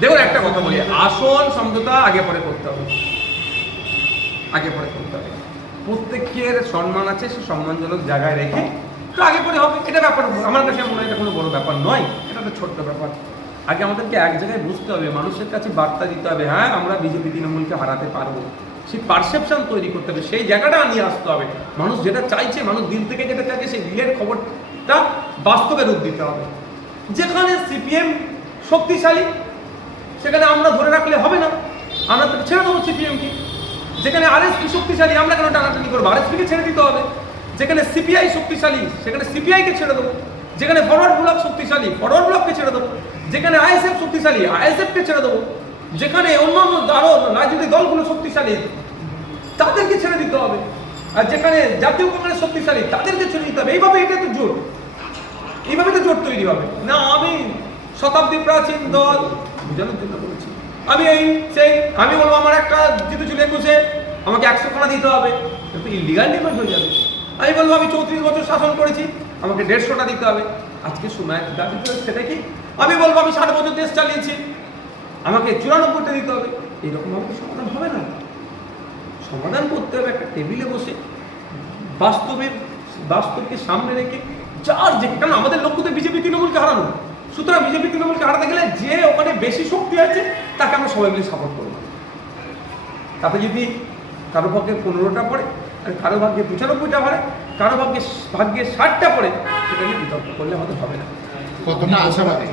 দেখুন একটা কথা বলি, আসন সমঝোতা আগে পরে করতে হবে, প্রত্যেকের সম্মান আছে, সে সম্মানজনক জায়গায় রেখে তো আগে পরে হবে। এটা ব্যাপার আমার কাছে মনে হয় এটা কোনো বড় ব্যাপার নয়, এটা তো ছোট্ট ব্যাপার। আগে আমাদেরকে এক জায়গায় বুঝতে হবে, মানুষের কাছে বার্তা দিতে হবে, হ্যাঁ আমরা বিজেপি তৃণমূলকে হারাতে পারবো, সেই পারসেপশন তৈরি করতে হবে, সেই জায়গাটা নিয়ে আসতে হবে। মানুষ যেটা চাইছে, মানুষ দিল থেকে যেটা চাইছে, সেই দিলের খবরটা বাস্তবে রূপ দিতে হবে। যেখানে সিপিএম শক্তিশালী সেখানে আমরা ধরে রাখলে হবে না, আমরা তো ছেড়ে দেবো সিপিএমকে। যেখানে আরএসপি শক্তিশালী আমরা কেন টানাটানি করবো, আরএসপিকে ছেড়ে দিতে হবে। যেখানে সিপিআই শক্তিশালী সেখানে সিপিআইকে ছেড়ে দেবো। যেখানে ফরওয়ার্ড ব্লক শক্তিশালী ফরওয়ার্ড ব্লককে ছেড়ে দেবো। যেখানে আইএসএফ শক্তিশালী আইএসএফকে ছেড়ে দেবো। যেখানে অন্যান্য আরো রাজনৈতিক দলগুলো শক্তিশালী তাদেরকে ছেড়ে দিতে হবে। আর যেখানে জাতীয় কংগ্রেস শক্তিশালী তাদেরকে ছেড়ে দিতে হবে। এইভাবে এটা তো জোট, এইভাবে তো জোট তৈরি হবে না। আমি শতাব্দী প্রাচীন দল বুঝানোর জন্য বলেছি, আমি আমি বলবো আমার একটা জিতেছিল 21-এ, আমাকে 100 খানা দিতে হবে, কিন্তু ইলিগাল ডিমান্ড হয়ে যাবে। আমি বলবো আমি 34 বছর শাসন করেছি, আমাকে 150টা দিতে হবে। আজকে সময় সেটা কি? আমি বলবো আমি 60 বছর দেশ চালিয়েছি, আমাকে 94টা দিতে হবে। এইরকম ভাবে সমাধান হবে না। সমাধান করতে হবে একটা টেবিলে বসে, বাস্তবকে সামনে রেখে, যার যেখানে আমাদের লক্ষ্য তো বিজেপি তৃণমূলকে হারানো। সুতরাং বিজেপি তৃণমূলকে হারাতে গেলে যে ওখানে বেশি শক্তি আছে তাকে আমরা সবাই মিলে সাপোর্ট করবো। তাতে যদি কারো ভাগ্যে 15টা পড়ে, আর কারো ভাগ্যে 95টা পড়ে, কারো ভাগ্যে 60টা পড়ে, সেটা নিয়ে বিতর্ক করলে আমাদের হবে না। কতটা আশাবাদী?